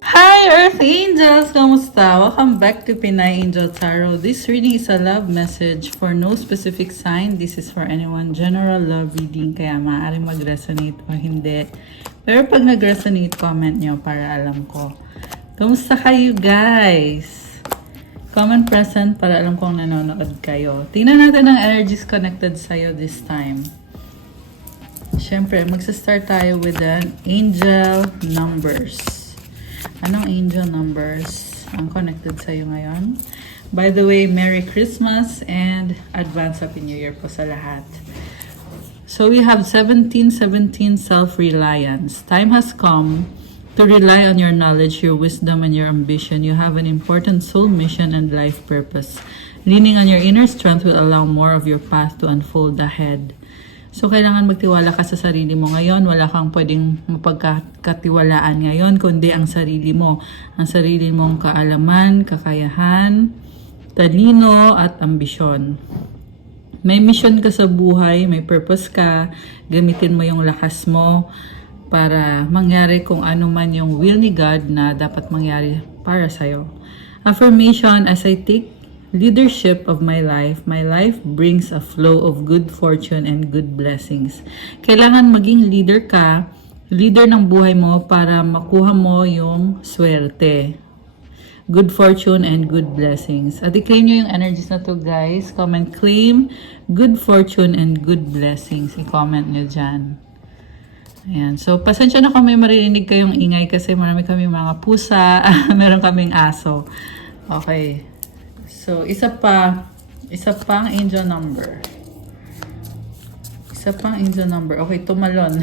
Hi Earth Angels! Kamusta? Welcome back to Pinay Angel Tarot. This reading is a love message for no specific sign. This is for anyone. General love reading, kaya maaaring mag-resonate o hindi. Pero pag nag-resonate, comment nyo para alam ko. Kamusta kayo guys? Comment present para alam kong nanonood kayo. Tingnan natin ang energies connected sa'yo this time. Siyempre, magsa-start tayo with an angel numbers. Anong angel numbers ang connected sa'yo ngayon? By the way, Merry Christmas and Advance Happy New Year po sa lahat. So we have 1717 self-reliance. Time has come to rely on your knowledge, your wisdom, and your ambition. You have an important soul mission and life purpose. Leaning on your inner strength will allow more of your path to unfold ahead. So, kailangan magtiwala ka sa sarili mo ngayon. Wala kang pwedeng mapagkatiwalaan ngayon, kundi ang sarili mo. Ang sarili mong kaalaman, kakayahan, talino, at ambisyon. May mission ka sa buhay, may purpose ka, gamitin mo yung lakas mo para mangyari kung ano man yung will ni God na dapat mangyari para sa'yo. Affirmation, as I take leadership of my life brings a flow of good fortune and good blessings. Kailangan maging leader ka, leader ng buhay mo para makuha mo yung swerte, good fortune and good blessings. At i-claim nyo yung energies na to guys. Comment, claim good fortune and good blessings. I-comment nyo dyan. Ayan. So, pasensya na kung may maririnig kayong ingay kasi marami kami mga pusa, meron kaming aso. Okay. So, isa pang angel number. Isa pang angel number. Okay, tumalon.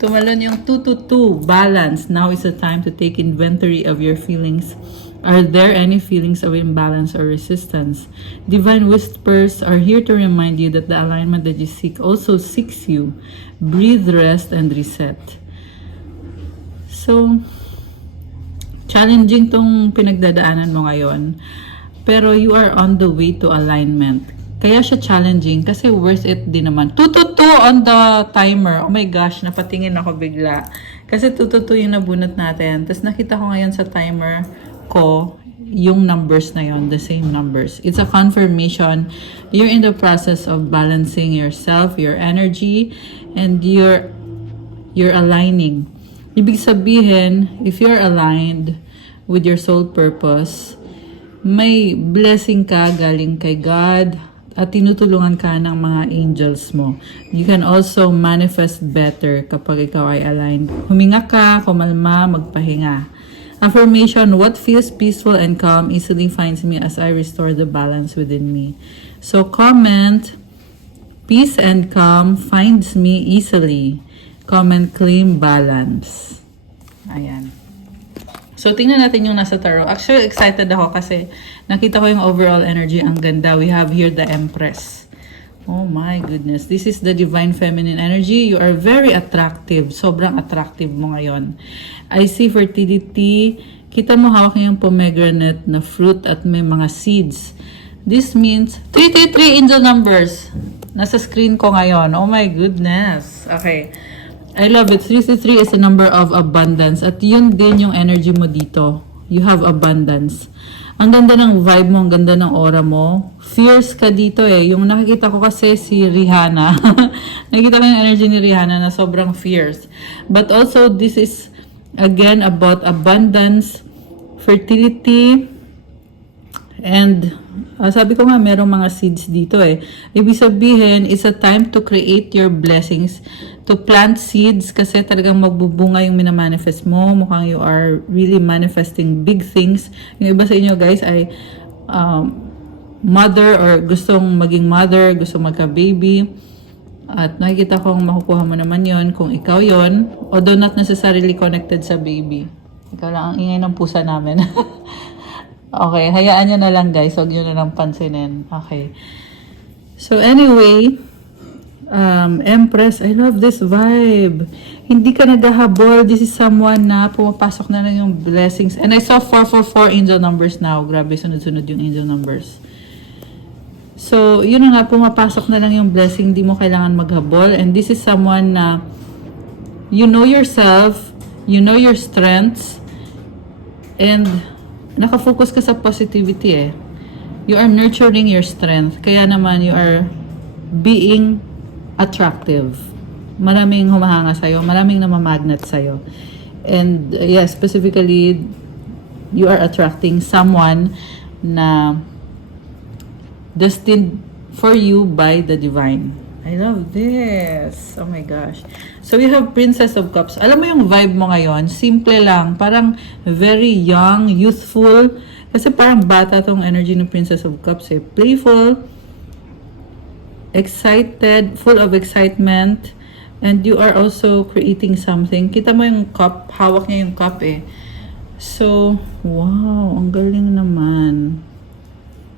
Tumalon yung 222, balance. Now is the time to take inventory of your feelings. Are there any feelings of imbalance or resistance? Divine whispers are here to remind you that the alignment that you seek also seeks you. Breathe, rest, and reset. So, challenging tong pinagdadaanan mo ngayon. Pero you are on the way to alignment. Kaya siya challenging kasi worth it din naman. 222 on the timer. Oh my gosh, napatingin ako bigla. Kasi 222 yung nabunot natin. Tapos nakita ko ngayon sa timer ko yung numbers na yon, the same numbers. It's a confirmation. You're in the process of balancing yourself, your energy, and you're aligning. Ibig sabihin, if you're aligned with your soul purpose, may blessing ka galing kay God at tinutulungan ka ng mga angels mo. You can also manifest better kapag ikaw ay aligned. Huminga ka, kumalma, magpahinga. Affirmation, what feels peaceful and calm easily finds me as I restore the balance within me. So comment, peace and calm finds me easily. Comment, claim balance. Ayan. So, tingnan natin yung nasa tarot. Actually, excited ako kasi nakita ko yung overall energy. Ang ganda. We have here the Empress. Oh my goodness. This is the divine feminine energy. You are very attractive. Sobrang attractive mo ngayon. I see fertility. Kita mo hawak yung pomegranate na fruit at may mga seeds. This means 333 angel numbers. Nasa screen ko ngayon. Oh my goodness. Okay. I love it. 333 is a number of abundance. At yun din yung energy mo dito. You have abundance. Ang ganda ng vibe mo, ang ganda ng aura mo. Fierce ka dito eh. Yung nakikita ko kasi si Rihanna. Nakikita ko yung energy ni Rihanna na sobrang fierce. But also, this is again about abundance, fertility, and sabi ko nga, merong mga seeds dito eh. Ibig sabihin, it's a time to create your blessings, to plant seeds kasi talagang magbubunga yung minamanifest mo. Mukhang you are really manifesting big things. Yung iba sa inyo guys ay mother or gustong maging mother, gustong magka-baby. At nakikita kong makukuha mo naman yon kung ikaw yon, although not necessarily connected sa baby. Ikaw lang ang ingay ng pusa namin. Okay, hayaan nyo na lang guys. Huwag nyo na lang pansinin. Okay. So anyway, Empress, I love this vibe. Hindi ka naghahabol. This is someone na pumapasok na lang yung blessings. And I saw 444 angel numbers now. Grabe, sunod-sunod yung angel numbers. So, yun na nga, pumapasok na lang yung blessing. Hindi mo kailangan maghabol. And this is someone na you know yourself, you know your strengths, And nakafocus ka sa positivity eh. You are nurturing your strength. Kaya naman you are being attractive. Maraming humahanga sa'yo. Maraming namamagnet sa'yo. And yes, specifically, you are attracting someone na destined for you by the divine. I love this. Oh my gosh. So we have Princess of Cups. Alam mo yung vibe mo ngayon? Simple lang. Parang very young, youthful. Kasi parang bata tong energy ng Princess of Cups eh. Playful, excited, full of excitement, and you are also creating something. Kita mo yung cup, hawak niya yung cup eh. So, wow, ang galing naman.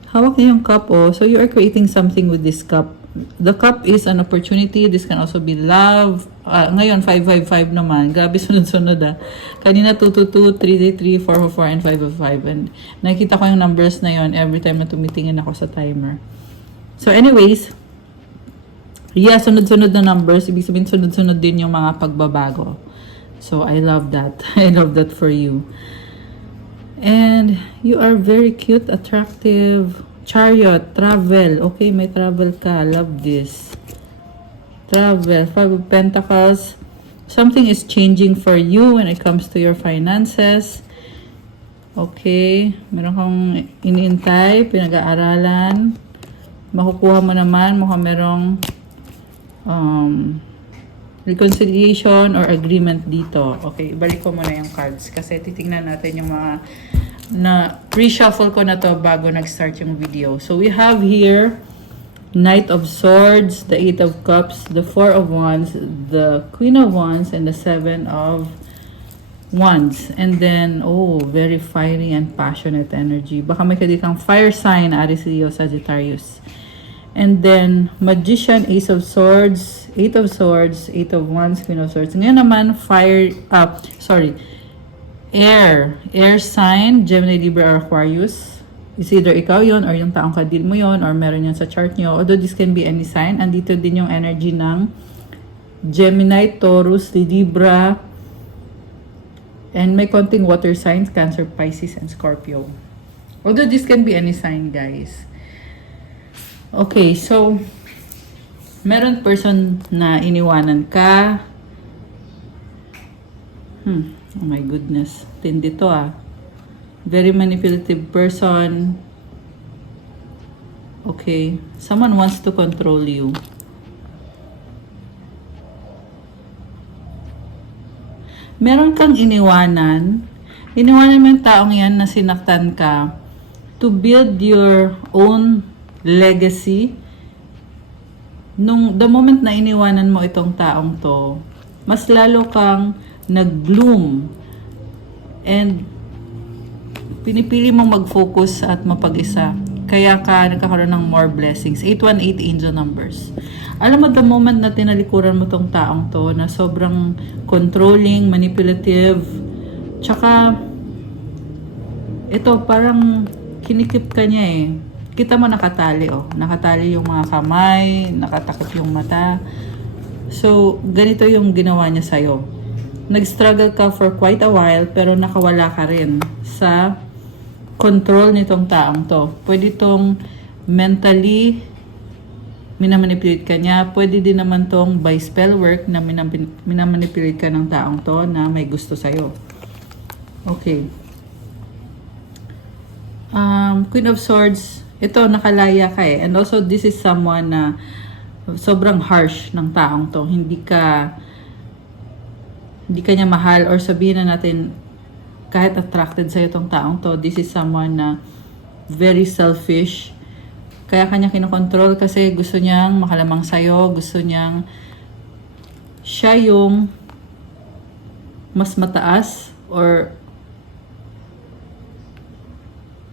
Hawak niya yung cup oh. So you are creating something with this cup. The cup is an opportunity. This can also be love. Ngayon, 555 naman. Grabe sunod-sunod ah. Kanina 222, 333, 444, and 555. And nakikita ko yung numbers na yon every time na tumitingin ako sa timer. So anyways, yeah, sunod-sunod na numbers. Ibig sabihin, sunod-sunod din yung mga pagbabago. So I love that. I love that for you. And you are very cute, attractive. Chariot, travel. Okay, may travel ka. Love this. Travel. Five of Pentacles. Something is changing for you when it comes to your finances. Okay. Meron kang iniintay, pinag-aaralan. Makukuha mo naman. Mukhang merong reconciliation or agreement dito. Okay, ibalik ko muna yung cards kasi titingnan natin yung mga na pre-shuffle ko na to bago nag-start yung video. So we have here Knight of Swords, the Eight of Cups, the Four of Wands, the Queen of Wands, and the Seven of Wands. And then, oh, very fiery and passionate energy. Baka may kang fire sign, Aries, Leo, Sagittarius. And then, Magician, Ace of Swords, Eight of Swords, Eight of Wands, Queen of Swords. Ngayon naman, air sign, Gemini, Libra, or Aquarius. Is either ikaw yon or yung taong kadil mo yon or meron yan sa chart nyo. Although this can be any sign. Andito din yung energy ng Gemini, Taurus, Libra, and may konting water signs, Cancer, Pisces, and Scorpio. Although this can be any sign, guys. Okay, so meron person na iniwanan ka. Oh my goodness. Tindi to ah. Very manipulative person. Okay. Someone wants to control you. Meron kang iniwanan. Iniwanan mo yung taong yan na sinaktan ka to build your own legacy. The moment na iniwanan mo itong taong to, mas lalo kang nag-bloom and pinipili mong mag-focus at mapag-isa. Kaya ka nagkakaroon ng more blessings. 818 angel numbers. Alam mo, the moment na tinalikuran mo tong taong to na sobrang controlling, manipulative, tsaka ito parang kinikip ka niya eh. Kita mo nakatali oh. Nakatali yung mga kamay, nakatakip yung mata. So, ganito yung ginawa niya sa'yo. Nag-struggle ka for quite a while pero nakawala ka rin sa control nitong taong to. Pwede itong mentally minamanipulate ka niya. Pwede din naman tong by spell work na minamanipulate ka ng taong to na may gusto sa'yo. Okay. Queen of Swords, ito nakalaya ka eh. And also this is someone na sobrang harsh ng taong to. Hindi ka niya mahal or sabihin na natin kahit attracted sa itong taong to, this is someone na very selfish. Kaya kanya kinokontrol kasi gusto niyang makalamang sa'yo, gusto niyang siya yung mas mataas or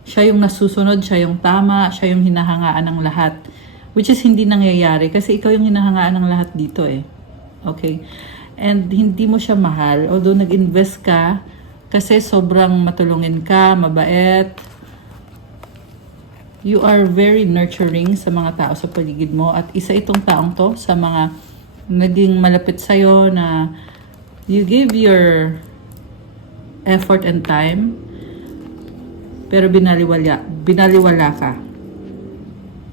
siya yung nasusunod, siya yung tama, siya yung hinahangaan ng lahat. Which is hindi nangyayari kasi ikaw yung hinahangaan ng lahat dito eh. Okay? And hindi mo siya mahal. Although nag-invest ka kasi sobrang matulungin ka, mabait. You are very nurturing sa mga tao sa paligid mo. At isa itong taong to sa mga naging malapit sa'yo na you give your effort and time. pero binaliwala ka.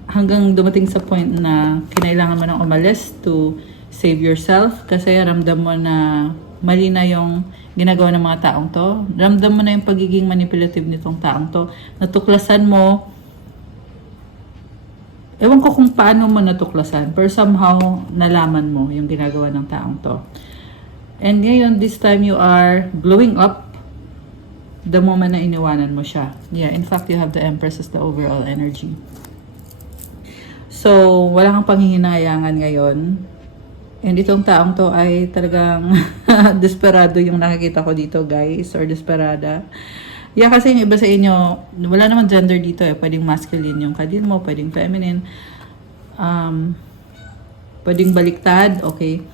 Hanggang dumating sa point na kinailangan mo nang umalis to save yourself kasi ramdam mo na mali na yung ginagawa ng mga taong to. Ramdam mo na yung pagiging manipulative nitong taong to. Natuklasan mo. Ewan ko kung paano mo natuklasan, pero somehow nalaman mo yung ginagawa ng taong to. And ngayon, this time you are glowing up the moment na iniwanan mo siya. Yeah, in fact, you have the Empress as the overall energy. So, wala kang panghihinayangan ngayon. And itong taong to ay talagang desperado yung nakikita ko dito, guys, or desperada. Yeah, kasi yung iba sa inyo, wala naman gender dito eh. Pwedeng masculine yung kadil mo, pwedeng feminine. Pwedeng baliktad, okay.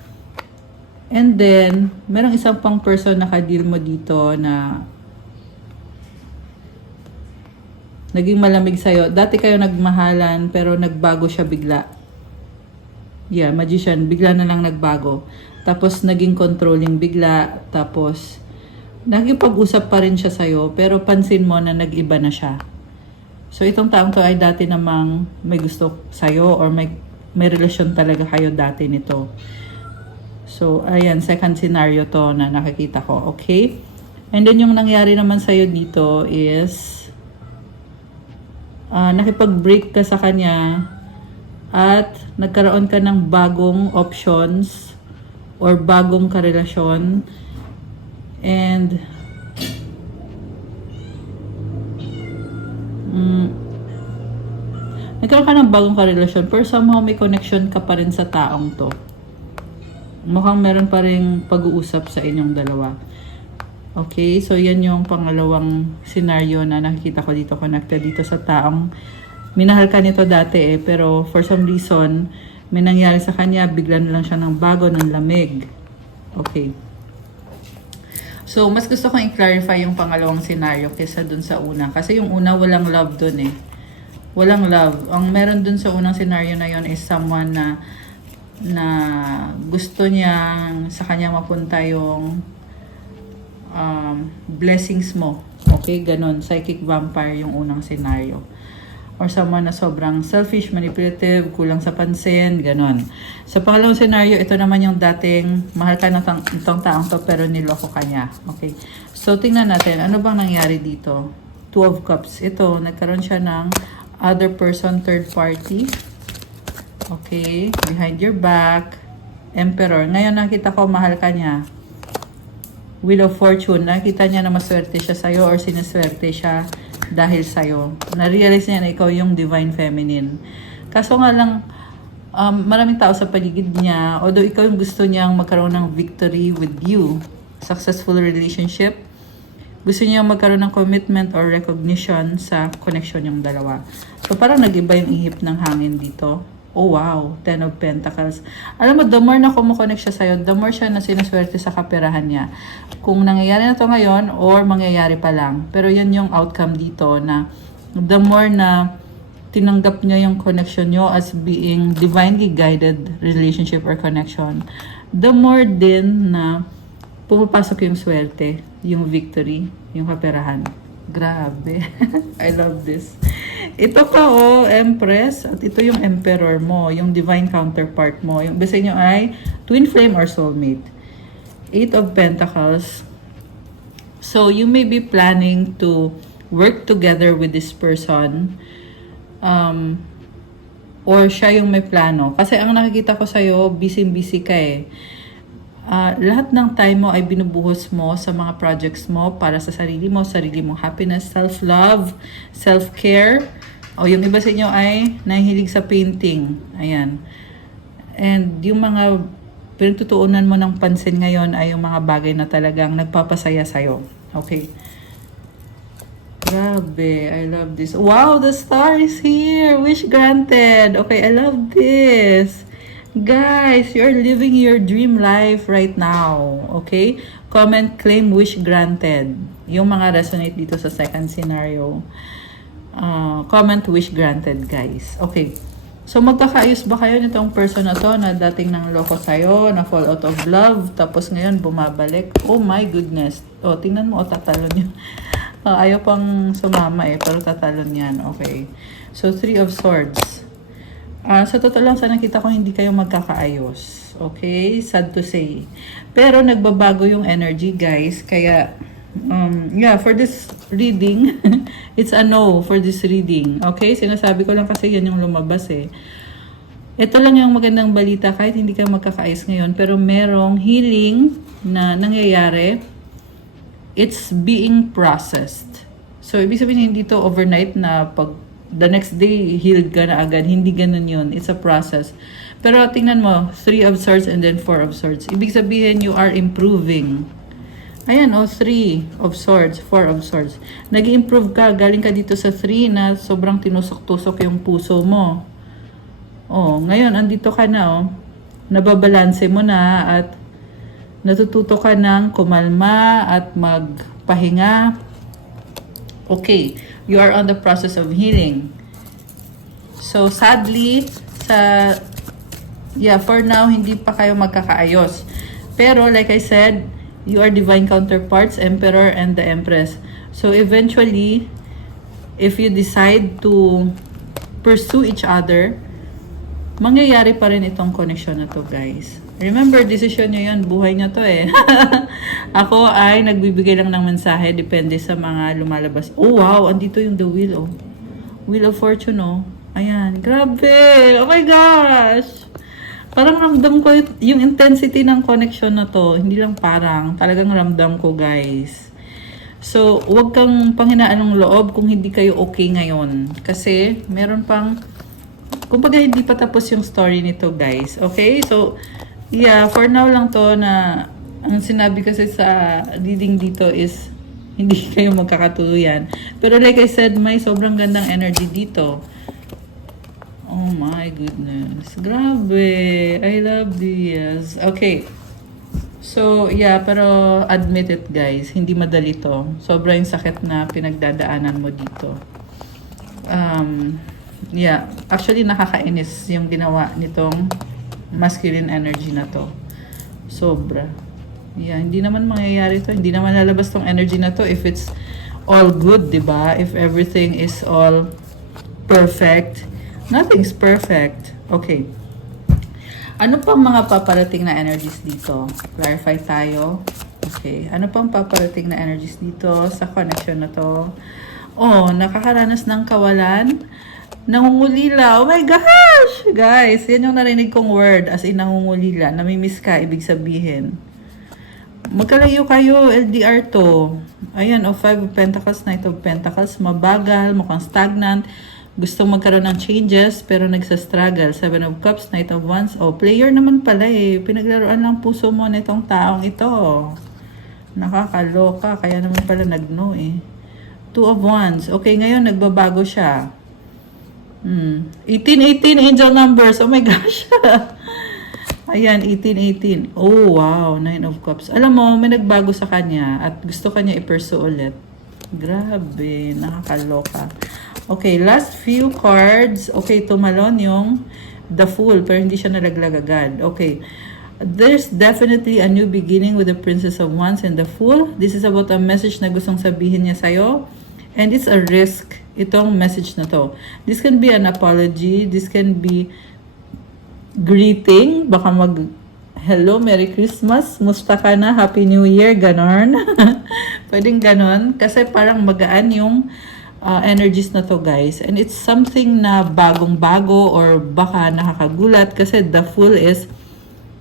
And then, merong isang pang person na kadil mo dito na naging malamig sa'yo. Dati kayo nagmahalan, pero nagbago siya bigla. Yeah, magician, bigla na lang nagbago. Tapos, naging controlling bigla. Tapos, nakikipag-usap pa rin siya sa'yo, pero pansin mo na nag-iba na siya. So, itong taong to ay dati namang may gusto sa'yo or may relasyon talaga kayo dati nito. So, ayan, second scenario to na nakikita ko. Okay? And then, yung nangyari naman sa'yo dito is nakipag-break ka sa kanya at nagkaroon ka ng bagong options or bagong karelasyon. And nagkaroon ka ng bagong karelasyon pero somehow may connection ka pa rin sa taong to. Mukhang meron pa rin pag-uusap sa inyong dalawa. Okay, so yan yung pangalawang scenario na nakikita ko dito, connected dito sa taong minahal ka nito dati eh, pero for some reason may nangyari sa kanya, bigla na lang siya ng bago, ng lamig. Okay. So, mas gusto kong i-clarify yung pangalawang scenario kaysa dun sa una. Kasi yung una, walang love dun eh. Walang love. Ang meron dun sa unang scenario na yon is someone na gusto niya sa kanya mapunta yung blessings mo. Okay, ganon. Psychic vampire yung unang scenario. Or someone na sobrang selfish, manipulative, kulang sa pansin, ganon. Sa pangalawang scenario, ito naman yung dating mahal ka itong taong to pero niloko ka niya. Okay. So, tingnan natin. Ano bang nangyari dito? Two of Cups. Ito, nagkaroon siya ng other person, third party. Okay. Behind your back. Emperor. Ngayon, nakita ko mahal ka niya. Wheel of Fortune, nakita niya na maswerte siya sa'yo or sinaswerte siya dahil sa'yo. Na-realize niya na ikaw yung Divine Feminine. Kaso nga lang, maraming tao sa paligid niya, although ikaw yung gusto niyang magkaroon ng victory with you, successful relationship, gusto niya magkaroon ng commitment or recognition sa connection yung dalawa. So parang nag-iba yung ihip ng hangin dito. Oh wow, Ten of Pentacles. Alam mo, the more na kumukonect siya sa'yo, the more siya na sinaswerte sa kaperahan niya. Kung nangyayari na to ngayon, or mangyayari pa lang. Pero yan yung outcome dito na the more na tinanggap niya yung connection nyo as being divinely guided relationship or connection, the more din na pumapasok yung swerte, yung victory, yung kaperahan. Grabe. I love this. Ito ka Empress, at ito yung Emperor mo, yung divine counterpart mo. Yung basta nyo ay twin flame or soulmate. Eight of Pentacles. So, you may be planning to work together with this person. Or siya yung may plano. Kasi ang nakikita ko sa'yo, busy-busy ka eh. Lahat ng time mo ay binubuhos mo sa mga projects mo para sa sarili mong happiness, self-love, self-care. O yung iba sa inyo ay nahihilig sa painting. Ayan. And yung mga pinagtutuunan mo ng pansin ngayon ay yung mga bagay na talagang nagpapasaya sa'yo. Okay. Grabe, I love this. Wow, the star is here. Wish granted. Okay, I love this. Guys, you're living your dream life right now. Okay? Comment, claim, wish granted. Yung mga resonate dito sa second scenario. Comment, wish granted, guys. Okay. So, magkakaayos ba kayo nitong person na to na dating nang loko sa'yo, na fall out of love, tapos ngayon bumabalik? Oh my goodness. Oh, tingnan mo, tatalon yun. Ayaw pang sumama eh, pero tatalon yan. Okay. So, Three of Swords. Sa totoo lang, sa nakita ko, hindi kayo magkakaayos. Okay? Sad to say. Pero, nagbabago yung energy, guys. Kaya, yeah, for this reading, it's a no for this reading. Okay? Sinasabi ko lang kasi yan yung lumabas eh. Ito lang yung magandang balita kahit hindi ka magkakaayos ngayon, pero merong healing na nangyayari. It's being processed. So, ibig sabihin hindi to overnight na pag the next day healed ka na agad. Hindi ganun yun. It's a process. Pero tingnan mo, 3 of Swords and then 4 of Swords. Ibig sabihin you are improving. Ayan, 3 of Swords, 4 of Swords. Nag-improve ka. Galing ka dito sa 3 na sobrang tinusok-tusok yung puso mo. Ngayon, andito ka na, nababalanse mo na at natututo ka ng kumalma at magpahinga. Okay, you are on the process of healing. So, sadly, for now, hindi pa kayo magkakaayos. Pero, like I said, you are divine counterparts, Emperor and the Empress. So, eventually, if you decide to pursue each other, mangyayari pa rin itong connection na to, guys. Remember, decision nyo yun. Buhay nyo to eh. Ako ay nagbibigay lang ng mensahe. Depende sa mga lumalabas. Oh, wow. Andito yung the wheel, Wheel of Fortune, Ayan. Grabe. Oh my gosh. Parang ramdam ko yung intensity ng connection na to. Hindi lang parang. Talagang ramdam ko, guys. So, huwag kang panghinaan ng loob kung hindi kayo okay ngayon. Kasi, meron pang kumbaga hindi pa tapos yung story nito, guys. Okay? So, yeah, for now lang to na ang sinabi kasi sa reading dito is hindi kayo magkakatuluyan. Pero like I said, may sobrang gandang energy dito. Oh my goodness. Grabe. I love this. Okay. So, yeah, pero admit it, guys. Hindi madali to. Sobrang sakit na pinagdadaanan mo dito. Yeah, actually nakakainis yung ginawa nitong masculine energy na to. Sobra. Yeah, hindi naman mangyayari to. Hindi naman lalabas tong energy na to if it's all good, diba? If everything is all perfect. Nothing's perfect. Okay. Ano pang mga paparating na energies dito? Clarify tayo. Okay. Ano pang paparating na energies dito sa connection na to? Nakakaranas ng kawalan. Nangungulila. Oh my gosh! Guys, yan yung narinig kong word. As in, nangungulila. Namimiss ka, ibig sabihin. Magkalayo kayo, LDR to. Ayan, 5 of Pentacles, Knight of Pentacles. Mabagal, mukhang stagnant. Gustong magkaroon ng changes, pero nagsastruggle. 7 of Cups, Knight of Wands. Player naman pala eh. Pinaglaruan lang puso mo nitong taong ito. Nakakaloka, kaya naman pala nag-no eh. 2 of Wands. Okay, ngayon nagbabago siya. 1818 angel numbers. Oh my gosh. Ayan, 1818. Oh, wow. 9 of Cups. Alam mo, may nagbago sa kanya at gusto kanya i-pursue ulit. Grabe. Nakakaloka. Okay, last few cards. Okay, tumalon yung the Fool, pero hindi siya nalaglag agad. Okay. There's definitely a new beginning with the Princess of Wands and the Fool. This is about a message na gustong sabihin niya sa'yo. And it's a risk, itong message na to. This can be an apology. This can be greeting. Baka hello, Merry Christmas. Musta ka na? Happy New Year. Ganon. Pwedeng ganon. Kasi parang magaan yung energies na to, guys. And it's something na bagong-bago or baka nakakagulat. Kasi the Fool is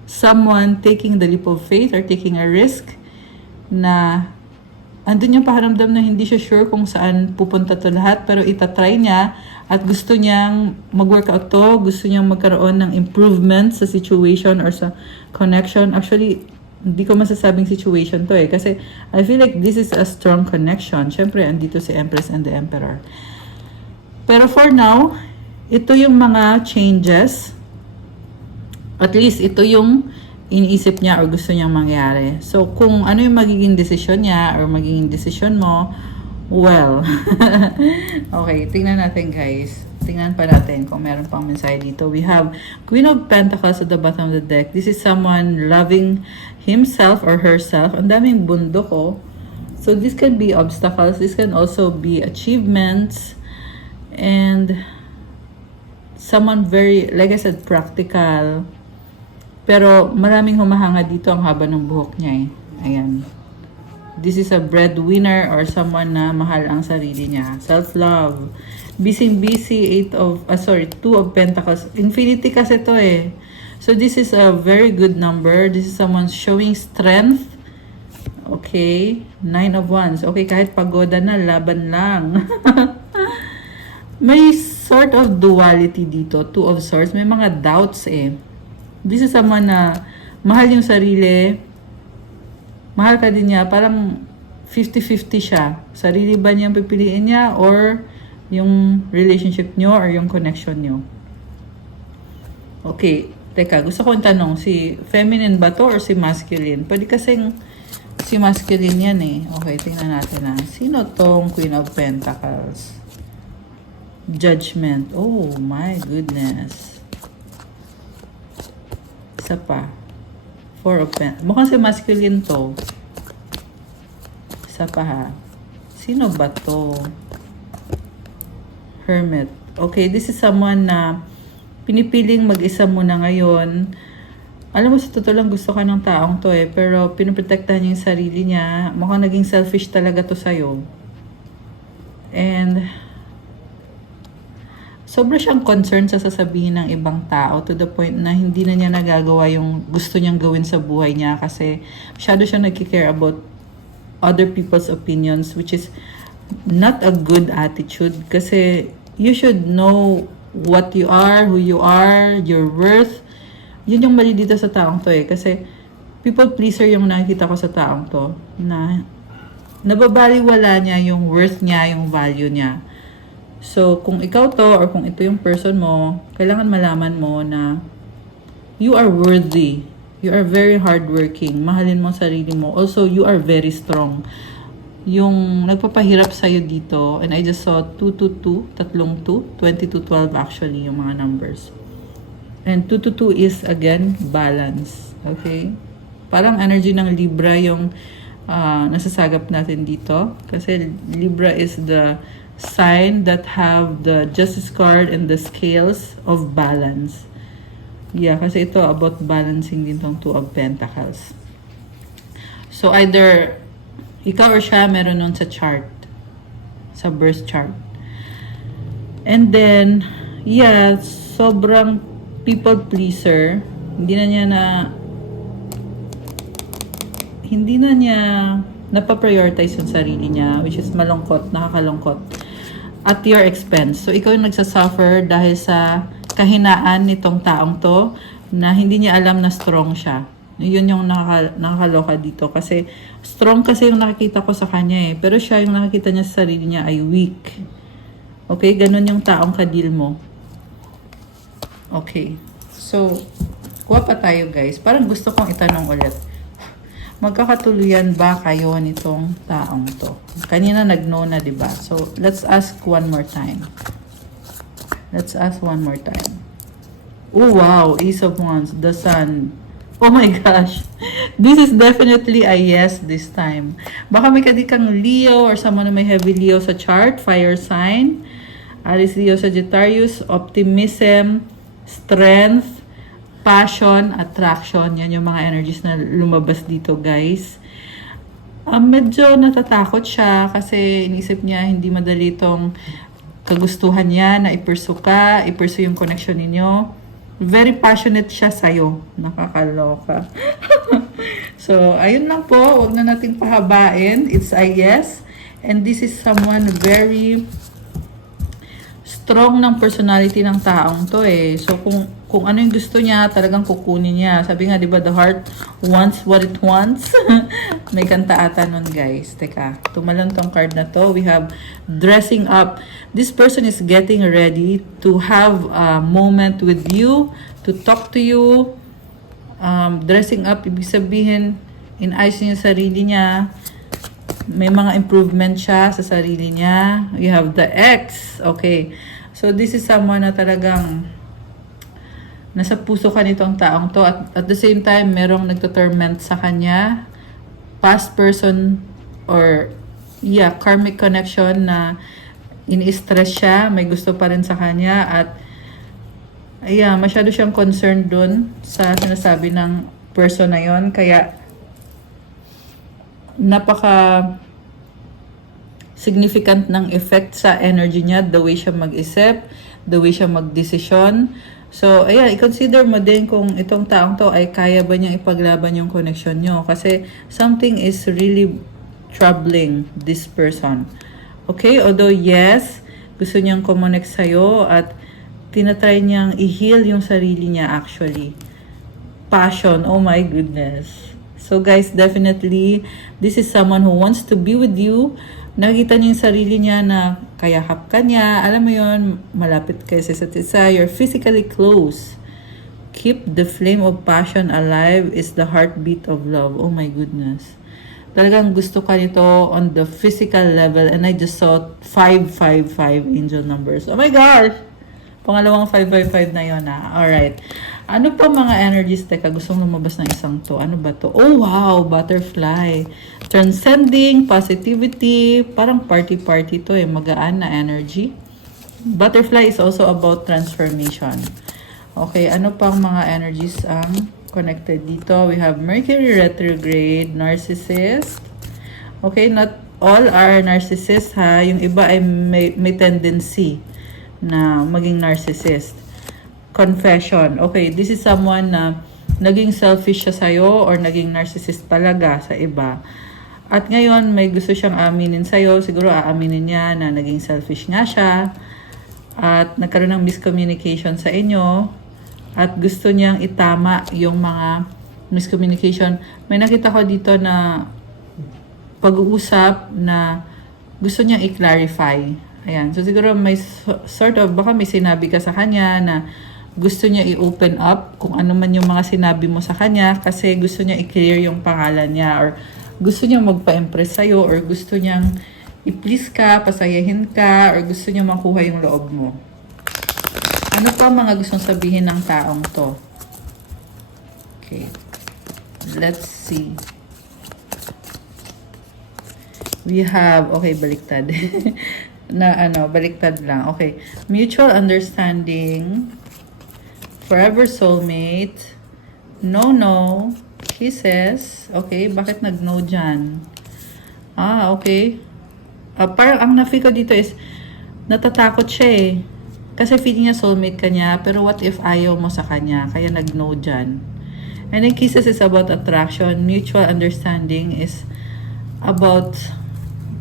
someone taking the leap of faith or taking a risk na andun yung pakiramdam na hindi siya sure kung saan pupunta to lahat, pero itatry niya at gusto niyang mag-workout to, gusto niyang magkaroon ng improvement sa situation or sa connection. Actually, hindi ko masasabing situation to eh, kasi I feel like this is a strong connection. Siyempre, andito si Empress and the Emperor. Pero for now, ito yung mga changes. At least, ito yung iniisip niya or gusto niyang mangyari. So, kung ano yung magiging desisyon niya or magiging desisyon mo, well, okay, tingnan natin, guys. Tingnan pa natin kung meron pang mensahe dito. We have Queen of Pentacles at the bottom of the deck. This is someone loving himself or herself. Ang daming bundok, So this can be obstacles, this can also be achievements, and someone very, like I said, practical. Pero maraming humahanga dito, ang haba ng buhok niya eh. Ayan. This is a breadwinner or someone na mahal ang sarili niya. Self-love. Busy, Two of Pentacles. Infinity kasi to eh. So this is a very good number. This is someone showing strength. Okay. 9 of Wands. Okay, kahit pagoda na, laban lang. May sort of duality dito. 2 of Swords. May mga doubts eh. This is someone na mahal yung sarili. Mahal ka din niya. Parang 50-50 siya. Sarili ba niya pipiliin niya or yung relationship niyo or yung connection niyo? Okay. Teka, gusto kong tanong, si feminine ba to or si masculine? Pwede kasing si masculine yan eh. Okay, tingnan natin na. Sino tong Queen of Pentacles? Judgment. Oh my goodness. Isa pa. 4 of Pentacles. Mukhang si masculine to. Isa pa ha. Sino ba to? Hermit. Okay, this is someone na pinipiling mag-isa muna ngayon. Alam mo, sa totoo lang gusto ka ng taong to eh. Pero pinoprotektahan niya yung sarili niya. Mukhang naging selfish talaga to sa'yo. And sobra siyang concerned sa sasabihin ng ibang tao to the point na hindi na niya nagagawa yung gusto niyang gawin sa buhay niya kasi masyado siya nagki-care about other people's opinions, which is not a good attitude kasi you should know what you are, who you are, your worth. Yun yung mali dito sa taong to eh. Kasi people pleaser yung nakikita ko sa taong to na nababaliwala niya yung worth niya, yung value niya. So, kung ikaw to or kung ito yung person mo, kailangan malaman mo na you are worthy. You are very hardworking. Mahalin mo sarili mo. Also, you are very strong. Yung nagpapahirap sa'yo dito, and I just saw 222, tatlong 2, 2212 actually yung mga numbers. And 222 is again balance. Okay? Parang energy ng Libra yung nasasagap natin dito. Kasi Libra is the sign that have the Justice card and the scales of balance. Yeah, kasi ito about balancing din tong 2 of Pentacles. So either ikaw or siya meron nun sa chart. Sa birth chart. And then, yeah, sobrang people pleaser. Hindi na niya napaprioritize yung sarili niya, which is malungkot, nakakalungkot. At your expense. So, ikaw yung nagsasuffer dahil sa kahinaan nitong taong to na hindi niya alam na strong siya. Yun yung nakakaloka dito. Kasi strong kasi yung nakikita ko sa kanya eh. Pero siya yung nakikita niya sa sarili niya ay weak. Okay? Ganun yung taong kadil mo. Okay. So, kuha pa tayo guys. Parang gusto kong itanong ulit. Magkakatuluyan ba kayo nitong taong to? Kanina nag-no na, diba? So, let's ask one more time. Let's ask one more time. Oh, wow. Ace of Wands. The Sun. Oh my gosh. This is definitely a yes this time. Baka may kadikang Leo or someone na may heavy Leo sa chart. Fire sign. Aries, Leo, Sagittarius. Optimism. Strength. Passion, attraction, yan yung mga energies na lumabas dito, guys. Medyo natatakot siya kasi inisip niya hindi madali itong kagustuhan niya na i-pursue yung connection ninyo. Very passionate siya sa'yo. Nakakaloka. So, ayun lang po. Huwag na natin pahabain. It's a yes. And this is someone very strong ng personality ng taong to eh. So, kung ano yung gusto niya, talagang kukunin niya. Sabi nga, di ba, the heart wants what it wants. May kanta ata nun, guys. Teka, tumalon tong card na to. We have dressing up. This person is getting ready to have a moment with you, to talk to you. Dressing up, ibig sabihin, inayos niya yung sarili niya. May mga improvement siya sa sarili niya. You have the X. Okay. So, this is someone na talagang nasa puso ka nitong taong to. At the same time, merong nagtotorment sa kanya. Past person or yeah, karmic connection na ini-stress siya, may gusto pa rin sa kanya at ayan, masyado siyang concerned dun sa sinasabi ng person na yon, kaya napaka significant ng effect sa energy niya, the way siya mag-isip, the way siya mag-desisyon. So, ayan, i-consider mo din kung itong taong to ay kaya ba niyang ipaglaban yung connection nyo. Kasi something is really troubling this person. Okay? Although, yes, gusto niyang kumonect sa'yo at tinatry niyang i-heal yung sarili niya actually. Passion, oh my goodness. So guys, definitely, this is someone who wants to be with you. Nakita niya yung sarili niya na kayakap ka niya. Alam mo yun, malapit kayo sa isa't isa. You're physically close. Keep the flame of passion alive is the heartbeat of love. Oh my goodness. Talagang gusto ka nito on the physical level. And I just saw 555 angel numbers. Oh my gosh! Pangalawang 555 na yun ah. Alright. Ano pa mga energies? Teka, gustong lumabas ng isang to. Ano ba to? Oh wow! Butterfly. Transcending, positivity. Parang party-party to eh. Magaan na energy. Butterfly is also about transformation. Okay, ano pang mga energies ang connected dito? We have Mercury retrograde, narcissist. Okay, not all are narcissists ha. Yung iba ay may tendency na maging narcissist. Confession. Okay, this is someone na naging selfish siya sa'yo or naging narcissist talaga sa iba. At ngayon, may gusto siyang aminin sa'yo. Siguro aaminin niya na naging selfish nga siya. At nagkaroon ng miscommunication sa inyo. At gusto niyang itama yung mga miscommunication. May nakita ko dito na pag-uusap na gusto niyang i-clarify. Ayan. So siguro may sort of, baka may sinabi ka sa kanya na gusto niya i-open up kung ano man yung mga sinabi mo sa kanya kasi gusto niya i-clear yung pangalan niya or gusto niya magpa-impress sa'yo or gusto niyang i-please ka, pasayahin ka, or gusto niya makuha yung loob mo. Ano pa mga gustong sabihin ng taong to? Okay. Let's see. We have, okay, baliktad. Baliktad lang. Okay. Mutual understanding, forever soulmate, no, kisses. Okay, bakit nag-no dyan? Okay. Parang ang na-feel ko dito is, natatakot siya eh. Kasi feeling niya soulmate ka niya, pero what if ayaw mo sa kanya? Kaya nag-no dyan. And then kisses is about attraction. Mutual understanding is about,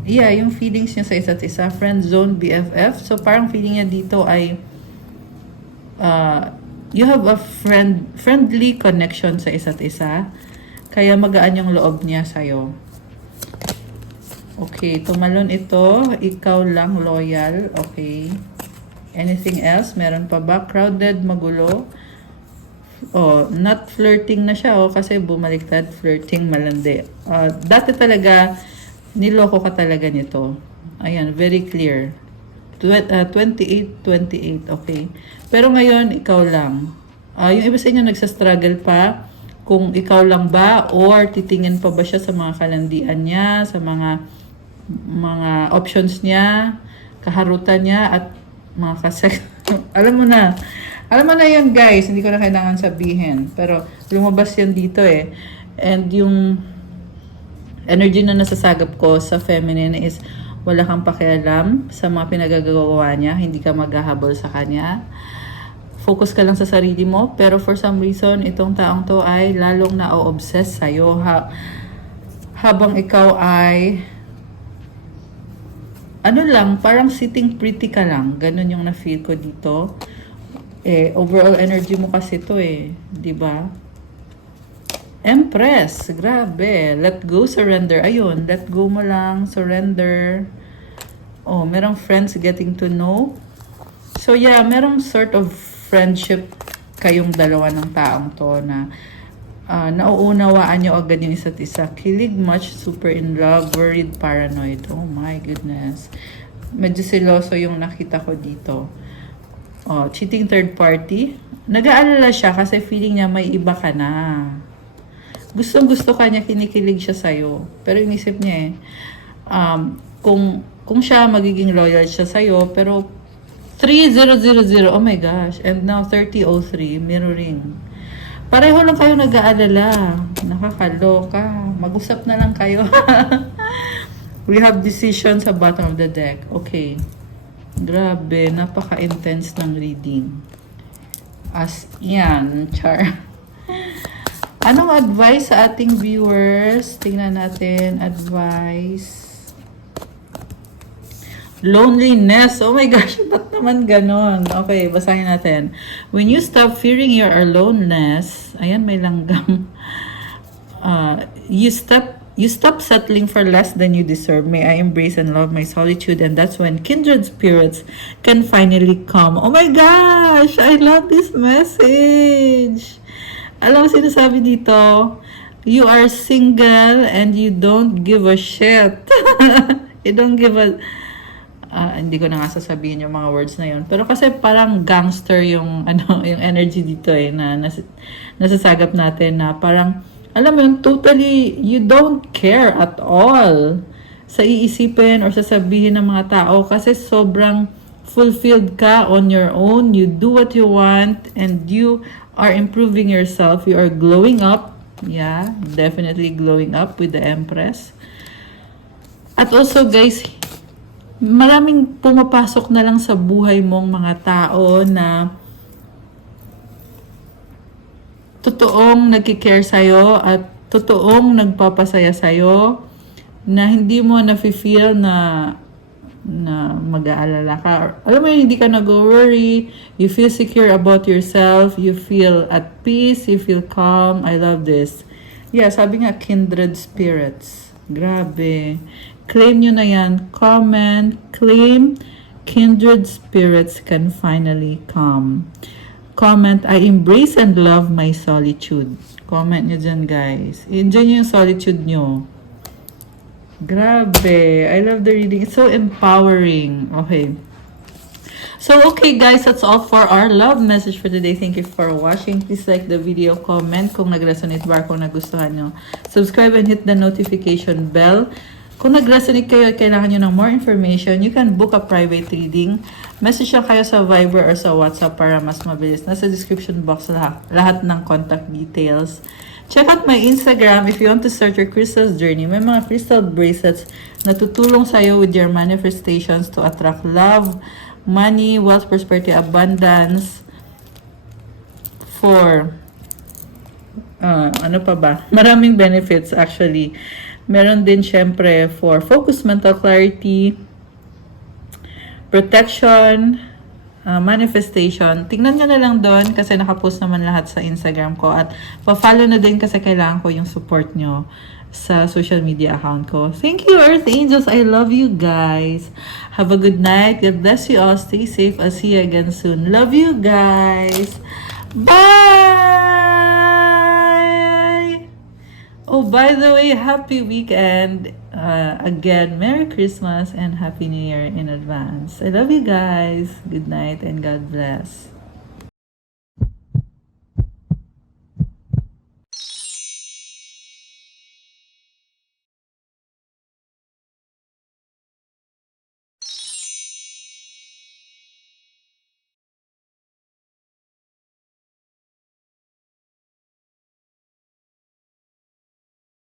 yung feelings niya sa isa't isa. Friend zone, BFF. So parang feeling niya dito ay, you have a friendly connection sa isa't isa. Kaya magaan yung loob niya sa'yo. Okay, tumalon ito. Ikaw lang loyal. Okay. Anything else? Meron pa ba? Crowded, magulo. Not flirting na siya. Kasi bumaliktad. Flirting, malandi. Dati talaga, niloko ka talaga nito. Ayan, very clear. 28. Okay. Pero ngayon, ikaw lang. Yung iba sa inyo nagsastruggle pa kung ikaw lang ba or titingin pa ba siya sa mga kalandian niya, sa mga options niya, kaharutan niya at mga kasek. Alam mo na yan guys, hindi ko na kailangan sabihin. Pero lumabas yan dito eh. And yung energy na nasasagap ko sa feminine is wala kang pakialam sa mga pinagagawa niya, hindi ka maghahabol sa kanya. Focus ka lang sa sarili mo, pero for some reason, itong taong to ay lalong na-obsess sa'yo. Habang ikaw ay parang sitting pretty ka lang. Ganun yung na-feel ko dito. Overall energy mo kasi to di ba? Empress, grabe. Let go, surrender. Ayun, let go mo lang, surrender. Merong friends getting to know. So yeah, merong sort of friendship kayong dalawa ng taong to na nauunawaan nyo agad yung isa't isa. Kilig much, super in love, worried, paranoid. Oh my goodness. Medyo seloso yung nakita ko dito. Cheating third party. Nag-aalala siya kasi feeling niya may iba ka na. Gustong-gusto ka niya, kinikilig siya sa'yo. Pero inisip niya Kung siya magiging loyal siya sa'yo, pero 3000, oh my gosh, and now 3003, mirroring. Pareho lang kayo nag-aalala. Nakakaloka. Mag-usap na lang kayo. We have decision sa bottom of the deck. Okay. Grabe, napaka-intense ng reading. As yan, char. Anong advice sa ating viewers? Tingnan natin. Advice. Loneliness. Oh my gosh, ba't naman ganon? Okay, basahin natin. When you stop fearing your aloneness, ayan, may langgam. You stop settling for less than you deserve. May I embrace and love my solitude, and that's when kindred spirits can finally come. Oh my gosh, I love this message. Alam mo sinasabi dito, you are single and you don't give a shit. You don't give a... hindi ko na nga sasabihin yung mga words na yun. Pero kasi parang gangster yung yung energy dito na nasasagap natin na parang alam mo yun, totally you don't care at all sa iisipin or sasabihin ng mga tao kasi sobrang fulfilled ka on your own. You do what you want and you are improving yourself. You are glowing up. Yeah, definitely glowing up with the Empress. At also guys, maraming pumapasok na lang sa buhay mong mga tao na totoong nagkikare sa'yo at totoong nagpapasaya sa'yo na hindi mo na-feel na mag-aalala ka. Alam mo yun, hindi ka nag-worry. You feel secure about yourself. You feel at peace. You feel calm. I love this. Yeah, sabi nga, kindred spirits. Grabe. Claim nyo na yan. Comment, claim, kindred spirits can finally come. Comment, I embrace and love my solitude. Comment nyo dyan, guys. Enjoy nyo yung solitude nyo. Grabe. I love the reading. It's so empowering. Okay. So, okay, guys. That's all for our love message for today. Thank you for watching. Please like the video, comment kung nag-resonate ba, kung nagustuhan nyo. Subscribe and hit the notification bell. Kung nag-resonate kayo at kailangan nyo ng more information, you can book a private reading. Message lang kayo sa Viber or sa WhatsApp para mas mabilis. Nasa description box lahat ng contact details. Check out my Instagram if you want to start your crystals journey. May mga crystal bracelets na tutulong sa'yo with your manifestations to attract love, money, wealth, prosperity, abundance. For, ano pa ba? Maraming benefits actually. Meron din syempre for focus, mental clarity, protection, manifestation. Tingnan nyo na lang doon kasi nakapost naman lahat sa Instagram ko at pa-follow na din kasi kailangan ko yung support nyo sa social media account ko. Thank you, Earth Angels. I love you guys. Have a good night. God bless you all. Stay safe. I'll see you again soon. Love you guys. Bye! Oh, by the way, happy weekend. Again, Merry Christmas and Happy New Year in advance. I love you guys. Good night and God bless.